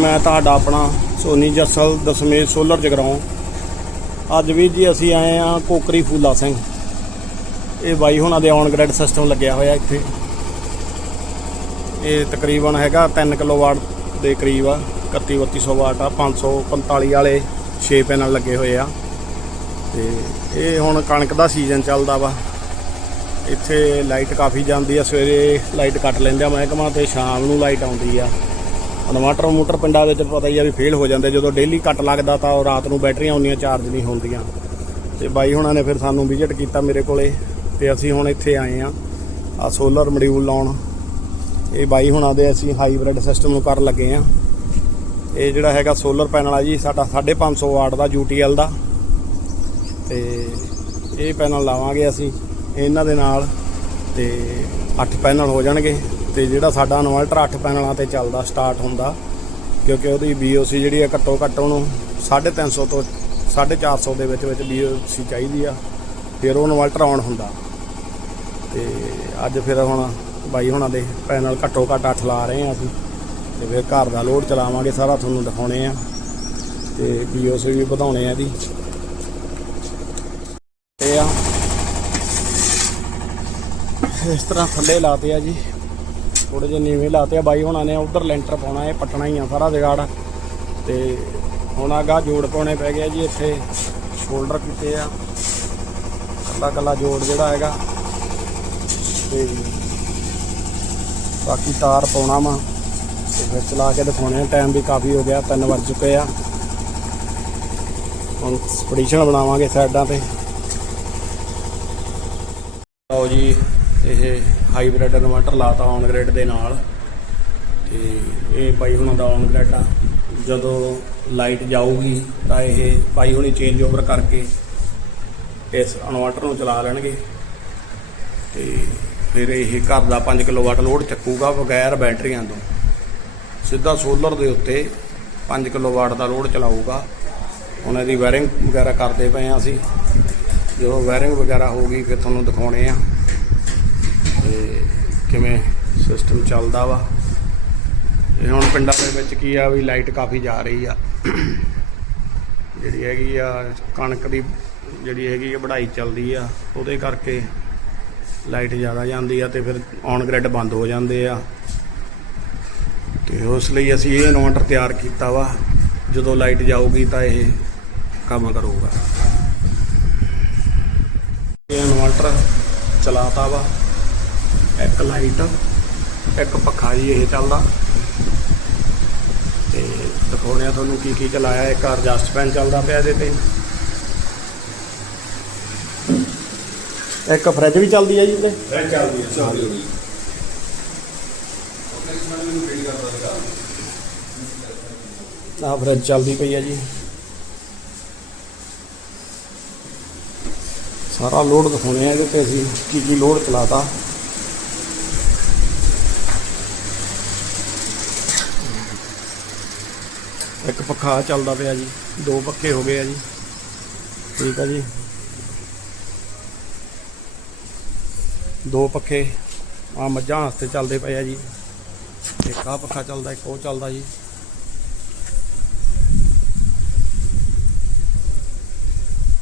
ਮੈਂ ਤੁਹਾਡਾ ਆਪਣਾ ਸੋਨੀ ਜੱਸਲ ਦਸਮੇਸ਼ ਸੋਲਰ ਜਗਰਾਉਂ ਅੱਜ ਵੀ ਜੀ ਅਸੀਂ ਆਏ ਆ ਕੋਕਰੀ ਫੂਲਾ ਸਿੰਘ। ਇਹ ਬਾਈ ਹੁਣਾਂ ਦੇ ਔਨ ਗ੍ਰਿਡ ਸਿਸਟਮ ਲੱਗਿਆ ਹੋਇਆ ਇੱਥੇ। ਇਹ ਤਕਰੀਬਨ ਹੈਗਾ 3 ਕਿਲੋਵਾਟ ਦੇ ਕਰੀਬ ਆ 31 3200 ਵਾਟ ਆ 545 ਵਾਲੇ 6 ਪੈਨਲ ਲੱਗੇ ਹੋਏ ਆ। ਤੇ ਇਹ ਹੁਣ ਕਣਕ ਦਾ ਸੀਜ਼ਨ ਚੱਲਦਾ ਵਾ। ਇੱਥੇ ਲਾਈਟ ਕਾਫੀ ਜਾਂਦੀ ਆ, ਸਵੇਰੇ ਲਾਈਟ ਕੱਟ ਲੈਂਦੇ ਆ ਮਹਿਕਮਾ ਤੇ ਸ਼ਾਮ ਨੂੰ ਲਾਈਟ ਆਉਂਦੀ ਆ। ਇਨਵਰਟਰ ਮੋਟਰ ਪਿੰਡਾਂ ਵਿੱਚ ਪਤਾ ਹੀ ਆ ਵੀ ਫੇਲ ਹੋ ਜਾਂਦੇ। ਜਦੋਂ ਡੇਲੀ ਕੱਟ ਲੱਗਦਾ ਤਾਂ ਉਹ ਰਾਤ ਨੂੰ ਬੈਟਰੀਆਂ ਆਉਂਦੀਆਂ ਚਾਰਜ ਨਹੀਂ ਹੁੰਦੀਆਂ। ਤੇ ਬਾਈ ਹੁਣਾਂ ਨੇ ਫਿਰ ਸਾਨੂੰ ਵਿਜ਼ਿਟ ਕੀਤਾ ਮੇਰੇ ਕੋਲੇ ਤੇ ਅਸੀਂ ਹੁਣ ਇੱਥੇ ਆਏ ਆ ਆ ਸੋਲਰ ਮੋਡਿਊਲ ਲਾਉਣ। ਇਹ ਬਾਈ ਹੁਣਾਂ ਦੇ ਅਸੀਂ ਹਾਈਬ੍ਰਿਡ ਸਿਸਟਮ ਨੂੰ ਕਰਨ ਲੱਗੇ ਆ ਇਹ ਜਿਹੜਾ ਹੈਗਾ ਸੋਲਰ ਪੈਨਲ ਆ ਜੀ, ਸਾਡਾ 550 ਵਾਟ ਦਾ UTL ਦਾ। ਤੇ ਇਹ ਪੈਨਲ ਲਾਵਾਂਗੇ ਅਸੀਂ। ਇਹਨਾਂ ਦੇ ਨਾਲ ਤੇ 8 ਪੈਨਲ ਹੋ ਜਾਣਗੇ। ਤੇ ਜਿਹੜਾ ਸਾਡਾ ਇਨਵਰਟਰ 8 ਪੈਨਲਾਂ ਤੇ ਚੱਲਦਾ ਸਟਾਰਟ ਹੁੰਦਾ, ਕਿਉਂਕਿ ਉਹਦੀ BOC ਜਿਹੜੀ ਹੈ ਘੱਟੋ ਘੱਟ ਉਹਨੂੰ 350 ਤੋਂ 450 ਦੇ ਵਿੱਚ ਵਿੱਚ BOC ਚਾਹੀਦੀ ਆ, ਫਿਰ ਉਹ ਇਨਵਰਟਰ ਆਨ ਹੁੰਦਾ। ਤੇ ਅੱਜ ਫਿਰ ਹੁਣ ਬਾਈ ਹੁਣਾਂ ਦੇ ਪੈਨਲ ਘੱਟੋ ਘੱਟ 8 ਲਾ ਰਹੇ ਆ ਅਸੀਂ, ਤੇ ਫਿਰ ਘਰ ਦਾ ਲੋਡ ਚਲਾਵਾਂਗੇ, ਸਾਰਾ ਤੁਹਾਨੂੰ ਦਿਖਾਉਣੇ ਆ ਤੇ BOC ਵੀ ਵਧਾਉਣੇ ਆ ਜੀ ਇਹ ਆ। ਇਸ ਤਰ੍ਹਾਂ ਥੱਲੇ ਲਾਤੇ ਆ ਜੀ। ਥੋੜੇ ਜਿਹੇ ਨੀਵੇਂ ਲਾਤੇ ਆ। ਬਾਈ ਹੁਣਾਂ ਨੇ ਉਧਰ ਲੈਂਟਰ ਪਾਉਣਾ, ਇਹ ਪਟਣਾ ਹੀ ਆ ਸਾਰਾ ਜਗਾੜ। ਤੇ ਹੁਣ ਆਗਾ ਜੋੜ ਪਾਉਣੇ ਪੈ ਗਏ ਜੀ ਇੱਥੇ। ਸ਼ੋਲਡਰ ਕੀਤੇ ਆ। ਕੱਲਾ ਕੱਲਾ ਜੋੜ ਜਿਹੜਾ ਹੈਗਾ। ਤੇ ਬਾਕੀ ਤਾਰ ਪਾਉਣਾ ਵਾ। ਤੇ ਫਿਰ ਚਲਾ ਕੇ ਦਿਖਾਉਣੇ ਆ। ਟਾਈਮ ਵੀ ਕਾਫੀ ਹੋ ਗਿਆ 3 ਵੱਜ ਚੁੱਕੇ ਆ। ਹੁਣ ਸਪੈਡੀਸ਼ਨ ਬਣਾਵਾਂਗੇ ਸਾਈਡਾਂ ਤੇ। ਆਓ ਜੀ। ਇਹ ਹਾਈਬ੍ਰਿਡ ਇਨਵਰਟਰ ਲਾਤਾ ਔਨ ਗ੍ਰਿਡ ਦੇ ਨਾਲ। ਤੇ ਇਹ ਬਾਈ ਹੁਣਾਂ ਦਾ ਔਨ ਗ੍ਰਿਡ ਆ। ਜਦੋਂ ਲਾਈਟ ਜਾਊਗੀ ਤਾਂ ਇਹ ਬਾਈ ਹੁਣੀ ਚੇਂਜ ਓਵਰ ਕਰਕੇ ਇਸ ਇਨਵਰਟਰ ਨੂੰ ਚਲਾ ਲੈਣਗੇ। ਤੇ ਫਿਰ ਇਹ ਘਰ ਦਾ 5 ਕਿਲੋਵਾਟ ਲੋਡ ਚੱਕੂਗਾ ਬਗੈਰ ਬੈਟਰੀਆਂ ਤੋਂ। ਸਿੱਧਾ ਸੋਲਰ ਦੇ ਉੱਤੇ 5 ਕਿਲੋਵਾਟ ਦਾ ਲੋਡ ਚਲਾਊਗਾ। ਉਹਨਾਂ ਦੀ ਵਾਇਰਿੰਗ ਵਗੈਰਾ ਕਰਦੇ ਪਏ ਆ ਅਸੀਂ। ਜਦੋਂ ਵਾਇਰਿੰਗ ਵਗੈਰਾ ਹੋ ਗਈ ਫਿਰ ਤੁਹਾਨੂੰ ਦਿਖਾਉਣੇ ਆ। ਤੇ ਕਿਵੇਂ ਸਿਸਟਮ ਚੱਲਦਾ ਵਾ। ਇਹ ਹੁਣ ਪਿੰਡਾਂ ਦੇ ਵਿੱਚ ਕੀ ਆ ਵੀ ਲਾਈਟ ਕਾਫੀ ਜਾ ਰਹੀ ਆ। ਜਿਹੜੀ ਹੈਗੀ ਆ ਕਣਕ ਦੀ ਜਿਹੜੀ ਹੈਗੀ ਆ ਵਢਾਈ ਚੱਲਦੀ ਆ, ਉਹਦੇ ਕਰਕੇ ਲਾਈਟ ਜ਼ਿਆਦਾ ਜਾਂਦੀ ਆ ਤੇ ਫਿਰ ਔਨ ਗ੍ਰਿਡ ਬੰਦ ਹੋ ਜਾਂਦੇ ਆ। ਤੇ ਉਸ ਲਈ ਅਸੀਂ ਇਹ ਇਨਵਰਟਰ ਤਿਆਰ ਕੀਤਾ ਵਾ, ਜਦੋਂ ਲਾਈਟ ਜਾਊਗੀ ਤਾਂ ਇਹ ਕੰਮ ਕਰੂਗਾ। ਇਹ ਇਨਵਰਟਰ ਚਲਾਤਾ ਵਾ। ਇੱਕ ਲਾਈਟ ਇੱਕ ਪੱਖਾ ਜੀ ਇਹ ਚੱਲਦਾ। ਤੇ ਦਿਖਾਉਣੇ ਆ ਤੁਹਾਨੂੰ ਕੀ ਕੀ ਚਲਾਇਆ ਇੱਕ ਐਡਜਸਟ ਫੈਨ ਚੱਲਦਾ ਪਿਆ ਇਹਦੇ ਤੇ। ਇੱਕ ਫ੍ਰਿਜ ਵੀ ਚੱਲਦੀ ਆ ਜੀ ਇਹਦੇ। ਫ੍ਰਿਜ ਚੱਲਦੀ ਹੈ ਚੱਲਦੀ ਹੋਣੀ ਆਹ ਫ੍ਰਿਜ ਚੱਲਦੀ ਪਈ ਆ ਜੀ। ਸਾਰਾ ਲੋਡ ਦਿਖਾਉਣੇ ਆ ਇਹਦੇ ਤੇ ਅਸੀਂ ਕੀ ਕੀ ਲੋਡ ਚਲਾਤਾ। ਪੱਖਾ ਚੱਲਦਾ ਪਿਆ ਜੀ। ਦੋ ਪੱਖੇ ਹੋ ਗਏ ਆ ਜੀ। ਠੀਕ ਆ ਜੀ। ਦੋ ਪੱਖੇ ਆ ਮੱਝਾਂ ਵਾਸਤੇ ਚੱਲਦੇ ਪਏ ਆ ਜੀ। ਇੱਕ ਆ ਪੱਖਾ ਚੱਲਦਾ, ਇੱਕ ਉਹ ਚੱਲਦਾ ਜੀ।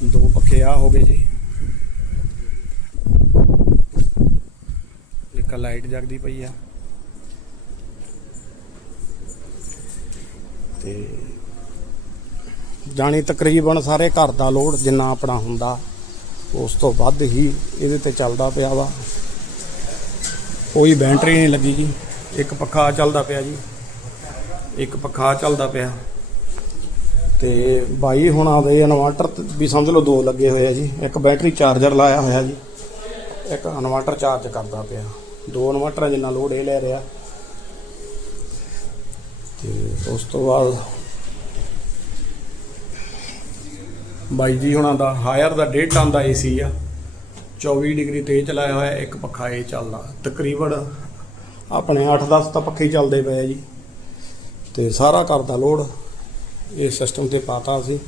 ਦੋ ਪੱਖੇ ਆ ਹੋ ਗਏ ਜੀ। ਇੱਕ ਲਾਈਟ ਜਗਦੀ ਪਈ ਆ। ਤੇ ਜਾਣੀ ਤਕਰੀਬਨ ਸਾਰੇ ਘਰ ਦਾ ਲੋਡ ਜਿੰਨਾ ਆਪਣਾ ਹੁੰਦਾ, ਉਸ ਤੋਂ ਵੱਧ ਹੀ ਇਹਦੇ ਤੇ ਚੱਲਦਾ ਪਿਆ ਵਾ। ਕੋਈ ਬੈਟਰੀ ਨਹੀਂ ਲੱਗੀ ਜੀ। ਇੱਕ ਪੱਖਾ ਚੱਲਦਾ ਪਿਆ ਜੀ। ਇੱਕ ਪੱਖਾ ਚੱਲਦਾ ਪਿਆ। ਤੇ ਬਾਈ ਹੁਣਾਂ ਦੇ ਇਨਵਰਟਰ ਵੀ ਸਮਝ ਲਓ ਦੋ ਲੱਗੇ ਹੋਏ ਆ ਜੀ। ਇੱਕ ਬੈਟਰੀ ਚਾਰਜਰ ਲਾਇਆ ਹੋਇਆ ਜੀ। ਇੱਕ ਇਨਵਰਟਰ ਚਾਰਜ ਕਰਦਾ ਪਿਆ। ਦੋ ਇਨਵਰਟਰਾਂ ਜਿੰਨਾ ਲੋਡ ਇਹ ਲੈ ਰਿਹਾ। ਤੇ ਉਸ ਤੋਂ ਬਾਅਦ ਬਾਈ ਜੀ ਹੁਣਾਂ ਦਾ ਹਾਇਰ ਦਾ 1.5 ਟਨ ਦਾ ਏਸੀ ਆ। 24 ਡਿਗਰੀ ਤੇ ਚਲਾਇਆ ਹੋਇਆ, ਇੱਕ ਪੱਖਾ ਇਹ ਚੱਲਦਾ। ਤਕਰੀਬਨ ਆਪਣੇ 8-10 ਤਾਂ ਪੱਖੇ ਹੀ ਚੱਲਦੇ ਪਏ ਜੀ। ਤੇ ਸਾਰਾ ਘਰ ਦਾ ਲੋਡ ਇਹ ਸਿਸਟਮ ਤੇ ਪਾਤਾ ਸੀ।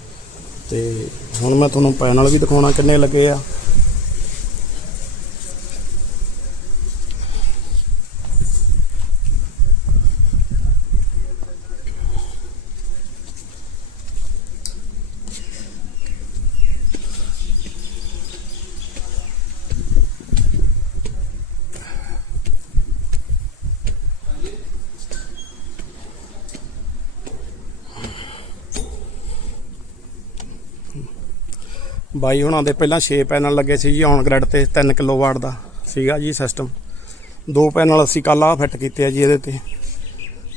ਤੇ ਹੁਣ ਮੈਂ ਤੁਹਾਨੂੰ ਪੈਨਲ ਵੀ ਦਿਖਾਉਣਾ ਕਿੰਨੇ ਲੱਗੇ ਆ। ਬਾਈ ਹੁਣਾਂ ਦੇ ਪਹਿਲਾਂ 6 ਪੈਨਲ ਲੱਗੇ ਸੀ ਜੀ ਔਨ ਗ੍ਰਿਡ ਤੇ 3 ਕਿਲੋਵਾਟ ਦਾ ਸੀਗਾ ਜੀ ਸਿਸਟਮ ਦੋ ਪੈਨਲ ਅਸੀਂ ਕੱਲ੍ਹ ਆ ਫਿੱਟ ਕੀਤੇ ਆ ਜੀ ਇਹਦੇ ਤੇ।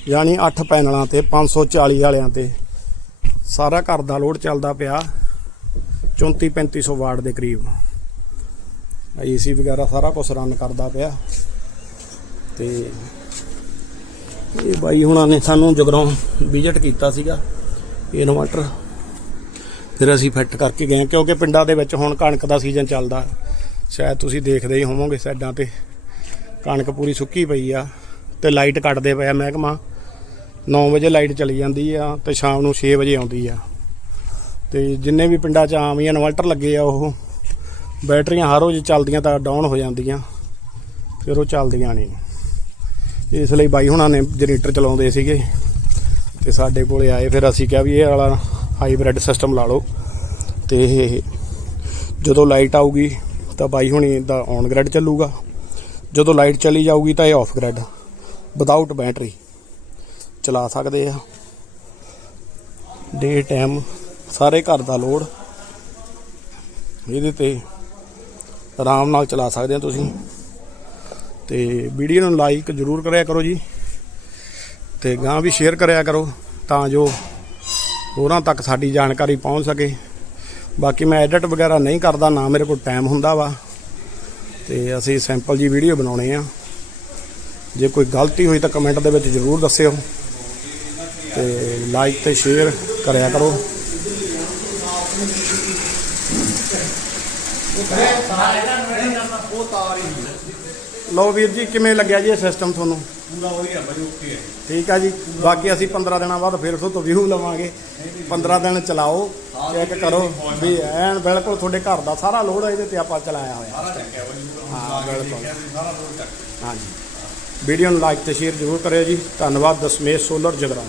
ਯਾਨੀ 8 ਪੈਨਲਾਂ ਤੇ 540 ਵਾਲਿਆਂ ਤੇ। ਸਾਰਾ ਘਰ ਦਾ ਲੋਡ ਚੱਲਦਾ ਪਿਆ 34 3500 ਵਾਟ ਦੇ ਕਰੀਬ। ਏਸੀ ਵਗੈਰਾ ਸਾਰਾ ਕੁਝ ਰਨ ਕਰਦਾ ਪਿਆ। ਤੇ ਇਹ ਬਾਈ ਹੁਣਾਂ ਨੇ ਸਾਨੂੰ ਜਗਰੋਂ ਵਿਜ਼ਿਟ ਕੀਤਾ ਸੀਗਾ। ਇਨਵਰਟਰ ਫਿਰ ਅਸੀਂ ਫਿੱਟ ਕਰਕੇ ਗਏ ਕਿਉਂਕਿ ਪਿੰਡਾਂ ਦੇ ਵਿੱਚ ਹੁਣ ਕਣਕ ਦਾ ਸੀਜ਼ਨ ਚੱਲਦਾ। ਸ਼ਾਇਦ ਤੁਸੀਂ ਦੇਖਦੇ ਹੀ ਹੋਵੋਗੇ ਸਾਈਡਾਂ ਤੇ। ਕਣਕ ਪੂਰੀ ਸੁੱਕੀ ਪਈ ਆ ਤੇ ਲਾਈਟ ਕੱਟਦੇ ਪਿਆ ਮਹਿਕਮਾ। 9 ਵਜੇ ਲਾਈਟ ਚਲੀ ਜਾਂਦੀ ਆ ਤੇ ਸ਼ਾਮ ਨੂੰ 6 ਵਜੇ ਆਉਂਦੀ ਆ। ਤੇ ਜਿੰਨੇ ਵੀ ਪਿੰਡਾਂ 'ਚ ਆਮ ਹੀ ਇਨਵਰਟਰ ਲੱਗੇ ਆ ਉਹ, ਬੈਟਰੀਆਂ ਹਰ ਰੋਜ਼ ਚੱਲਦੀਆਂ ਤਾਂ ਡਾਊਨ ਹੋ ਜਾਂਦੀਆਂ, ਫਿਰ ਉਹ ਚੱਲਦੀਆਂ ਨਹੀਂ। ਇਸ ਲਈ ਬਾਈ ਹੁਣਾਂ ਨੇ ਜਨਰੇਟਰ ਚਲਾਉਂਦੇ ਸੀਗੇ ਤੇ ਸਾਡੇ ਕੋਲੇ ਆਏ, ਫਿਰ ਅਸੀਂ ਕਿਹਾ ਵੀ ਇਹ ਵਾਲਾ ਹਾਈਬ੍ਰਿਡ ਸਿਸਟਮ ਲਾ ਲਓ ਤੇ ਇਹ ਜਦੋਂ ਲਾਈਟ ਆਊਗੀ ਤਾਂ ਬਾਈ ਹੁਣੀ ਦਾ ਔਨ ਗ੍ਰਿਡ ਚੱਲੂਗਾ। ਜਦੋਂ ਲਾਈਟ ਚਲੀ ਜਾਊਗੀ ਤਾਂ ਇਹ ਆਫ ਗ੍ਰਿਡ, ਵਿਦਆਊਟ ਬੈਟਰੀ। ਚਲਾ ਸਕਦੇ ਆ। ਡੇ ਟਾਈਮ ਸਾਰੇ ਘਰ ਦਾ ਲੋਡ। ਇਹਦੇ ਤੇ ਆਰਾਮ ਨਾਲ ਚਲਾ ਸਕਦੇ ਆ ਤੁਸੀਂ। ਤੇ ਵੀਡੀਓ ਨੂੰ ਲਾਈਕ ਜਰੂਰ ਕਰਿਆ ਕਰੋ ਜੀ। ਤੇ ਗਾਂ ਵੀ ਸ਼ੇਅਰ ਕਰਿਆ ਕਰੋ ਤਾਂ ਜੋ ਹੋਰਾਂ ਤੱਕ ਸਾਡੀ ਜਾਣਕਾਰੀ ਪਹੁੰਚ ਸਕੇ। ਬਾਕੀ ਮੈਂ ਐਡਿਟ ਵਗੈਰਾ ਨਹੀਂ ਕਰਦਾ, ਨਾ ਮੇਰੇ ਕੋਲ ਟਾਈਮ ਹੁੰਦਾ ਵਾ। ਤੇ ਅਸੀਂ ਸੈਂਪਲ ਜੀ ਵੀਡੀਓ ਬਣਾਉਣੇ ਆ। ਜੇ ਕੋਈ ਗਲਤੀ ਹੋਈ ਤਾਂ ਕਮੈਂਟ ਦੇ ਵਿੱਚ ਜਰੂਰ ਦੱਸਿਓ। ਤੇ ਲਾਈਕ ਤੇ ਸ਼ੇਅਰ ਕਰਿਆ ਕਰੋ। ਲਓ ਵੀਰ ਜੀ, ਕਿਵੇਂ ਲੱਗਿਆ ਜੀ ਇਹ ਸਿਸਟਮ ਤੁਹਾਨੂੰ? ਪੂਰਾ ਵਧੀਆ ਬਾਈ ਓਕੇ ਹੈ। ਠੀਕ ਆ ਜੀ ਬਾਕੀ ਅਸੀਂ 15 ਦਿਨਾਂ ਬਾਅਦ ਫਿਰ ਤੋਂ ਵਿਊ ਲਵਾਂਗੇ। 15 ਦਿਨ ਚਲਾਓ ਚੈੱਕ ਕਰੋ ਵੀ ਐਨ ਬਿਲਕੁਲ ਤੁਹਾਡੇ ਘਰ ਦਾ ਸਾਰਾ ਲੋਡ ਇਹਦੇ ਤੇ ਆਪਾਂ ਚਲਾਇਆ ਹੋਇਆ। ਸਾਰਾ ਚੱਕਿਆ ਹਾਂ, ਬਿਲਕੁਲ। ਸਾਰਾ ਲੋਡ ਚੱਕ ਹਾਂਜੀ। ਵੀਡੀਓ ਨੂੰ ਲਾਈਕ ਤੇ ਸ਼ੇਅਰ ਜ਼ਰੂਰ ਕਰਿਓ ਜੀ। ਧੰਨਵਾਦ ਦਸਮੇਸ਼ ਸੋਲਰ ਜਗਰਾਉਂ।